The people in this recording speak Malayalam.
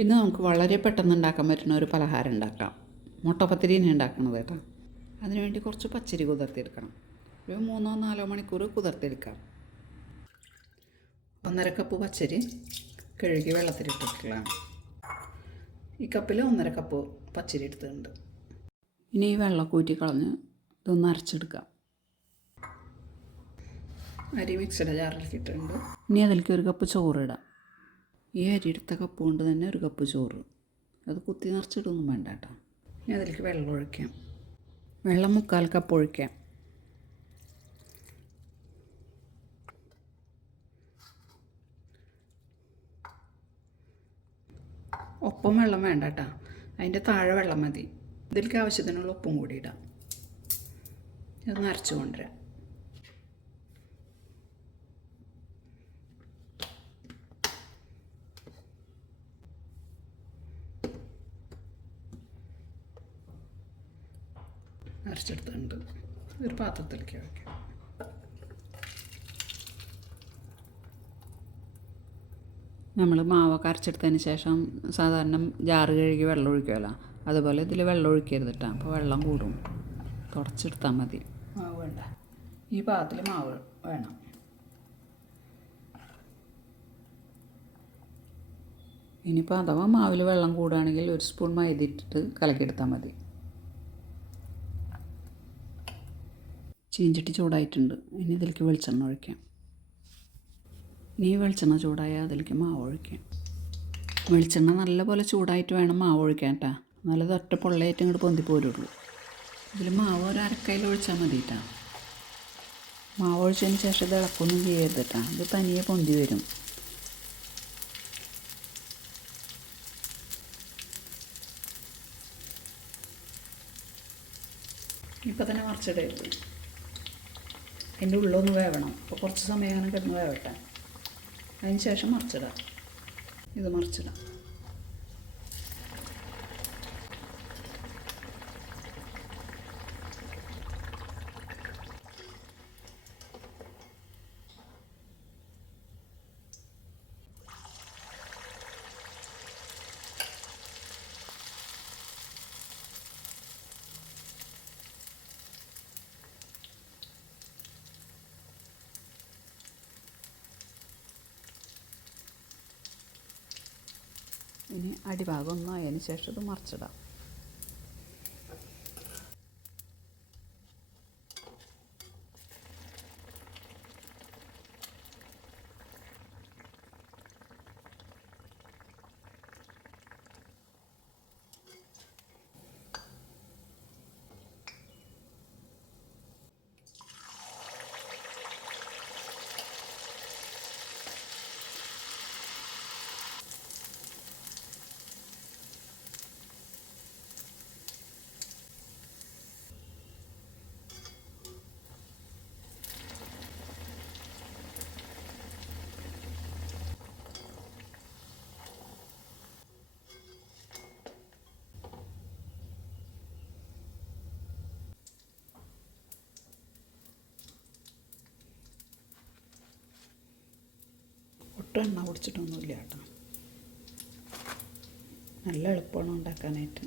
ഇന്ന് നമുക്ക് വളരെ പെട്ടെന്ന് ഉണ്ടാക്കാൻ പറ്റുന്ന ഒരു പലഹാരം ഉണ്ടാക്കാം. മുട്ടപ്പത്തിരിനെ ഉണ്ടാക്കണത് കേട്ടോ. അതിനുവേണ്ടി കുറച്ച് പച്ചരി കുതിർത്തിയെടുക്കണം. ഒരു മൂന്നോ നാലോ മണിക്കൂർ കുതിർത്തിയെടുക്കാം. ഒന്നര കപ്പ് പച്ചരി കഴുകി വെള്ളത്തിലിട്ടിട്ടുള്ളതാണ് ഈ കപ്പിൽ ഒന്നര കപ്പ് പച്ചരി എടുത്തിട്ടുണ്ട്. ഇനി ഈ വെള്ളം കൂറ്റി കളഞ്ഞ് ഇതൊന്ന് അരച്ചെടുക്കാം. അരി മിക്സിയുടെ ജാറിലേക്ക് ഇട്ടിട്ടുണ്ട്. ഇനി അതിലേക്ക് ഒരു കപ്പ് ചോറ് ഇടാം. ഈ അരി എടുത്ത കപ്പ് കൊണ്ട് തന്നെ ഒരു കപ്പ് ചോറ്. അത് കുത്തി നിറച്ചിട്ടൊന്നും വേണ്ട കേട്ടോ. ഇനി അതിലേക്ക് വെള്ളം ഒഴിക്കാം. വെള്ളം മുക്കാൽ കപ്പ് ഒഴിക്കാം. ഒപ്പം വെള്ളം വേണ്ട കേട്ടോ. അതിന്റെ താഴെ വെള്ളം മതി. ഇതിലേക്ക് ആവശ്യത്തിനുള്ള ഉപ്പും കൂടി ഇടാം. ഇത് നിറച്ച് കൊണ്ടുവരാം. അരച്ചെടുത്തിട്ടുണ്ട് ഒരു പാത്രത്തിലേക്ക് വയ്ക്കാം നമ്മൾ മാവൊക്കെ അരച്ചെടുത്തതിന് ശേഷം സാധാരണ ജാറ് കഴുകി വെള്ളം ഒഴിക്കുമല്ലോ അതുപോലെ ഇതിൽ വെള്ളം ഒഴിക്കരുത് കേട്ടോ അപ്പോൾ വെള്ളം കൂടും. തുടച്ചെടുത്താൽ മതി. മാവ് വേണ്ട. ഈ പാകത്തിൽ മാവ് വേണം. ഇനിയിപ്പോൾ അഥവാ മാവിൽ വെള്ളം കൂടുകയാണെങ്കിൽ ഒരു സ്പൂൺ മൈദ ഇട്ടിട്ട് കലക്കിയെടുത്താൽ മതി. ചീഞ്ചട്ടി ചൂടായിട്ടുണ്ട്. ഇനി ഇതിലേക്ക് വെളിച്ചെണ്ണ ഒഴിക്കാം. ഇനി വെളിച്ചെണ്ണ ചൂടായാൽ അതിലേക്ക് മാവ് ഒഴിക്കാം. വെളിച്ചെണ്ണ നല്ലപോലെ ചൂടായിട്ട് വേണം മാവ് ഒഴിക്കാൻ കേട്ടാ നല്ലത് ഒറ്റ പൊള്ളയായിട്ട് ഇങ്ങോട്ട് പൊന്തി പോരുള്ളൂ. ഇതിൽ മാവ് ഒരു അരക്കയിൽ ഒഴിച്ചാൽ മതി കേട്ടാ മാവ് ഒഴിച്ചതിന് ശേഷം ഇത് ഇളക്കൊന്നും ചെയ്യരുത് കേട്ടാ ഇത് തനിയെ പൊന്തി വരും. ഇപ്പം തന്നെ മറിച്ചിടരുത്. അതിന്റെ ഉള്ളൊന്ന് വേവണം. അപ്പോൾ കുറച്ച് സമയമാണ് കിടന്ന് വേവട്ടെ. അതിന് ശേഷം മറിച്ചിടാം. ഇത് മറിച്ചിടാം. ഇനി അടിഭാഗം ഒന്നായതിന് ശേഷം ഇത് മറിച്ചിടാം. ഒട്ടും എണ്ണ കുടിച്ചിട്ടൊന്നുമില്ല കേട്ടോ. നല്ല എളുപ്പമാണ് ഉണ്ടാക്കാനായിട്ട്.